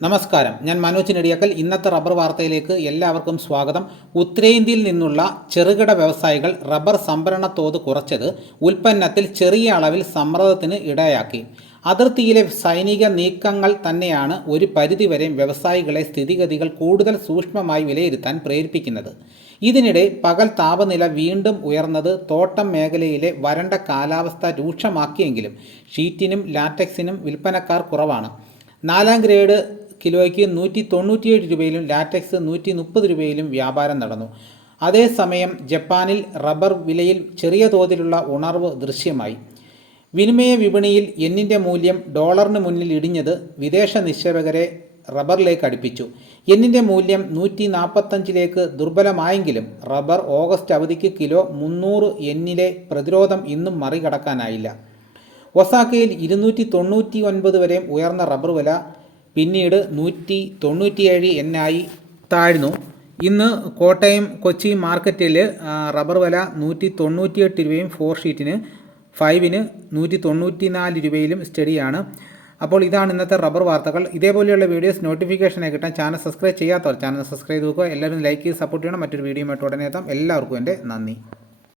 നമസ്കാരം. ഞാൻ മനോജ് നെടിയക്കൽ. ഇന്നത്തെ റബ്ബർ വാർത്തയിലേക്ക് എല്ലാവർക്കും സ്വാഗതം. ഉത്തരേന്ത്യയിൽ നിന്നുള്ള ചെറുകിട വ്യവസായികൾ റബ്ബർ സംഭരണ തോത് കുറച്ചത് ഉൽപ്പന്നത്തിൽ ചെറിയ അളവിൽ സമ്മർദ്ദത്തിന് ഇടയാക്കി. അതിർത്തിയിലെ സൈനിക നീക്കങ്ങൾ തന്നെയാണ് ഒരു പരിധിവരെ വ്യവസായികളെ സ്ഥിതിഗതികൾ കൂടുതൽ സൂക്ഷ്മമായി വിലയിരുത്താൻ പ്രേരിപ്പിക്കുന്നത്. ഇതിനിടെ പകൽ താപനില വീണ്ടും ഉയർന്നത് തോട്ടം മേഖലയിലെ വരണ്ട കാലാവസ്ഥ രൂക്ഷമാക്കിയെങ്കിലും ഷീറ്റിനും ലാറ്റക്സിനും വിൽപ്പനക്കാർ കുറവാണ്. നാലാം ഗ്രേഡ് കിലോയ്ക്ക് നൂറ്റി തൊണ്ണൂറ്റിയേഴ് രൂപയിലും ലാറ്റക്സ് നൂറ്റി മുപ്പത് രൂപയിലും വ്യാപാരം നടന്നു. അതേസമയം ജപ്പാനിൽ റബ്ബർ വിലയിൽ ചെറിയ തോതിലുള്ള ഉണർവ് ദൃശ്യമായി. വിനിമയ വിപണിയിൽ എന്നിന്റെ മൂല്യം ഡോളറിന് മുന്നിൽ ഇടിഞ്ഞത് വിദേശ നിക്ഷേപകരെ റബ്ബറിലേക്ക് അടുപ്പിച്ചു. എന്നിന്റെ മൂല്യം നൂറ്റി നാൽപ്പത്തഞ്ചിലേക്ക് ദുർബലമായെങ്കിലും റബ്ബർ ഓഗസ്റ്റ് അവധിക്ക് കിലോ മുന്നൂറ് എന്നിലെ പ്രതിരോധം ഇന്നും മറികടക്കാനായില്ല. ഒസാക്കയിൽ ഇരുന്നൂറ്റി തൊണ്ണൂറ്റി ഒൻപത് വരെ ഉയർന്ന റബ്ബർ വില പിന്നീട് നൂറ്റി തൊണ്ണൂറ്റിയേഴ് ആയി താഴ്ന്നു. ഇന്ന് കോട്ടയം കൊച്ചി മാർക്കറ്റിൽ റബ്ബർ വില നൂറ്റി തൊണ്ണൂറ്റിയെട്ട് രൂപയും ഫോർ ഷീറ്റിന് ഫൈവിന് നൂറ്റി തൊണ്ണൂറ്റി നാല് രൂപയിലും സ്റ്റഡിയാണ് അപ്പോൾ ഇതാണ് ഇന്നത്തെ റബ്ബർ വാർത്തകൾ. ഇതേപോലെയുള്ള വീഡിയോസ് നോട്ടിഫിക്കേഷനായി കിട്ടാൻ ചാനൽ സബ്സ്ക്രൈബ് ചെയ്യാത്തവർ ചാനൽ സബ്സ്ക്രൈബ് ചെയ്ത് നോക്കുക. എല്ലാവരും ലൈക്ക് ചെയ്ത് സപ്പോർട്ട് ചെയ്യണം. മറ്റൊരു വീഡിയോയുമായിട്ട് ഉടനെ എത്താം. എല്ലാവർക്കും എന്റെ നന്ദി.